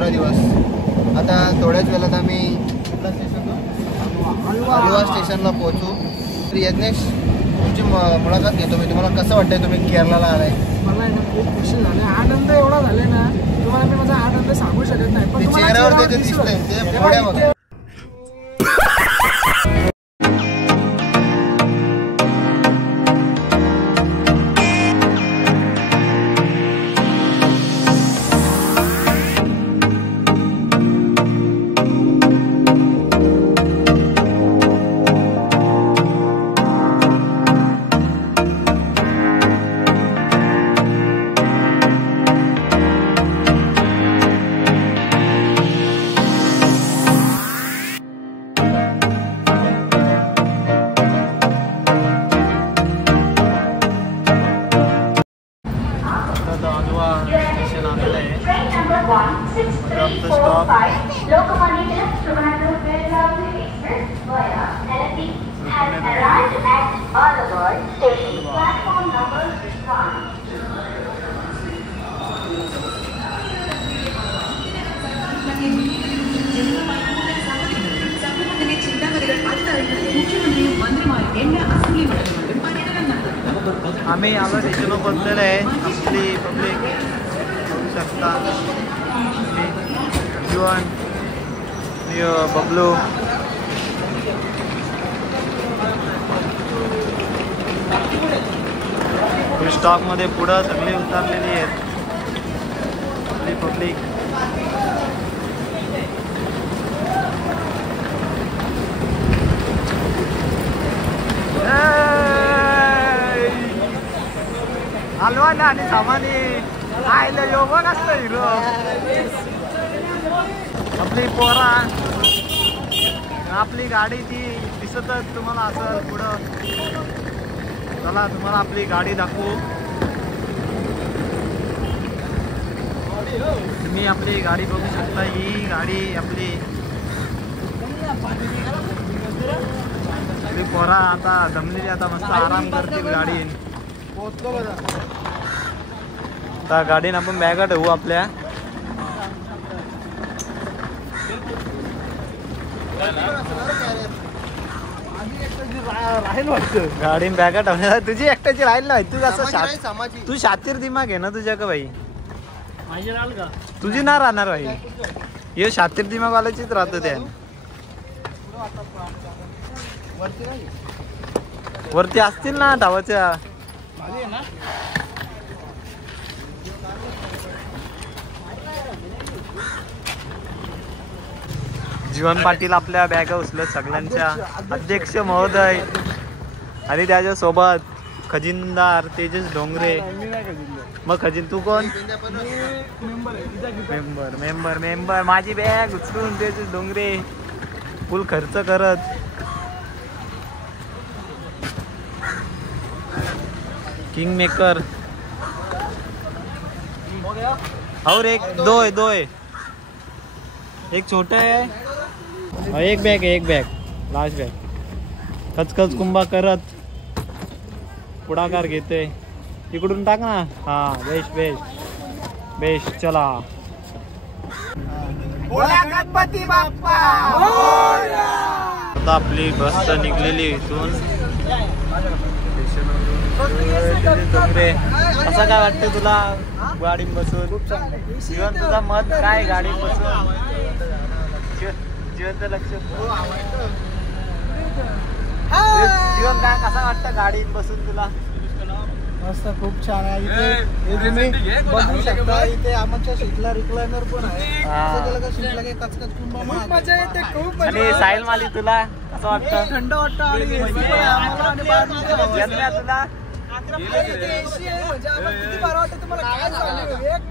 दुसरा दिवस. आता थोड्याच वेळात आम्ही कुठल्या स्टेशनला हलवा स्टेशनला पोहोचू. तर यज्ञेश तुमची मुलाखत घेतो मी. तुम्हाला कसं वाटतंय तुम्ही केरळला आलाय? मला खूप खुशी झाली. आनंद एवढा झाले ना तुम्हाला मी माझा आनंद सांगू शकत नाही. पण चेहऱ्यावर ते दिसतंय ते पुढे बघा. आम्ही आलो स्टेशन बसलेलं आहे. आपली पब्लिक बघू शकता. जीवन बबलू स्टॉक मध्ये पुढं सगळी उतरलेली आहेत आपली पब्लिक. हलवाला आणि सामानी आयला यो बघ असतं हिरो. आपली पोरा आपली गाडी ती दिसतच तुम्हाला असेल पुढं. चला तुम्हाला आपली गाडी दाखवू. तुम्ही आपली गाडी बघू शकता. ही गाडी आपली पोरा आता दमलेली आता मस्त आराम करतील गाडीन. आता गाडीन आपण बॅगा ठेवू आपल्या. गाडीन बॅगा ठेवण्याला तुझी एकट्याची राहील ना. तू कसं तू शातीर दिमाग आहे ना तुझ्या का भाई? तुझी ना राहणार भाई. हे शातीर दिमाग वाल्याचीच राहत त्या. वरती असतील ना धावाच्या. जीवन पाटील आपल्या बॅगा उचलत सगळ्यांच्या. अध्यक्ष महोदय आणि त्याच्या सोबत खजिनदार तेजस डोंगरे. मग खजिन तू कोण? Member member member. माझी बॅग उचलून तेजस डोंगरे फुल खर्च करत. किंग मेकर और एक दो है एक छोटा है और एक बॅग लास्ट बॅग. खचखच कुंभा करत पुढाकार घेते. इकडून टाक ना. हा बेस्ट बेस्ट बेस्ट. चला गणपती बाप्पा. आता आपली बस निघलेली इथून. असं काय वाटतं तुला गाडीत बसून? जीवन तुझा मत काय गाडीत बसून? जीवनचं लक्ष जीवन काय कसा वाटतं गाडीत बसून तुला? मस्त खूप छान आहे. इथे बघू शकता. इथे आमच्या सीटला रिक्लायनर पण आहे. सीटला काही कचकच खूप मजा येते. खूप आणि साहिल माली तुला असं वाटतं? थंड वाटतं आणि तुला किती बरं वाटतं तुम्हाला काय सांगू. एक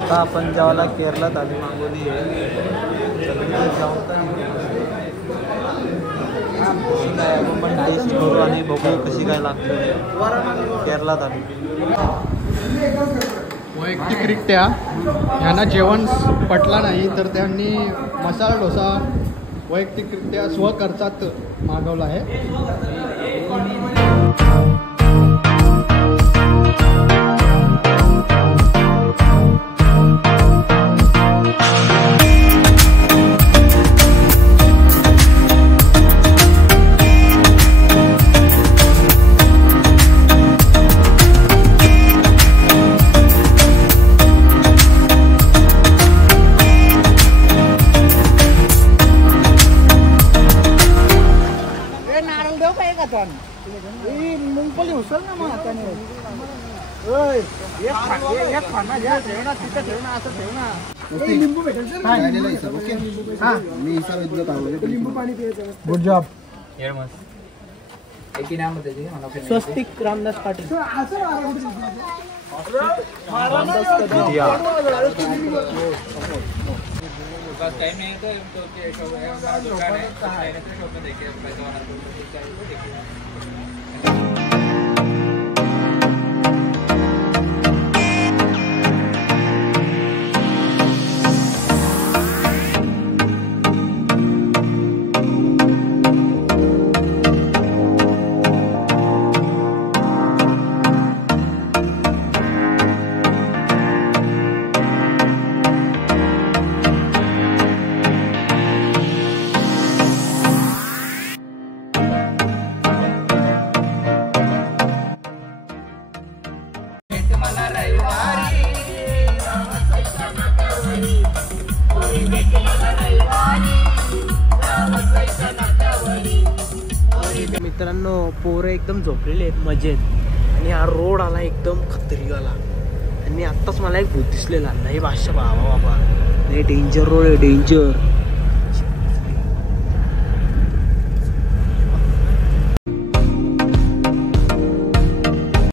आपण जेवायला केरळात आली मागवली आपण टेस्ट करू आणि बघू कशी काय लागते केरळात आली. वैयक्तिकरित्या यांना जेवण पटला नाही तर त्यांनी मसाला डोसा वैयक्तिकरित्या स्वखर्चात मागवला आहे. मुंगफली उचल ना मग हाताने. लिंबू भेटेल लिंबू पाणी पियायचं. Good job. स्वस्तिक रामदास पाटील. मित्रांनो पोरं एकदम झोपलेले आहेत मजेत आणि हा रोड आला एकदम खतरीवाला आणि आत्ताच मला एक भूत दिसलेला नाही बादशाह बाबा नाही डेंजर रोड आहे डेंजर.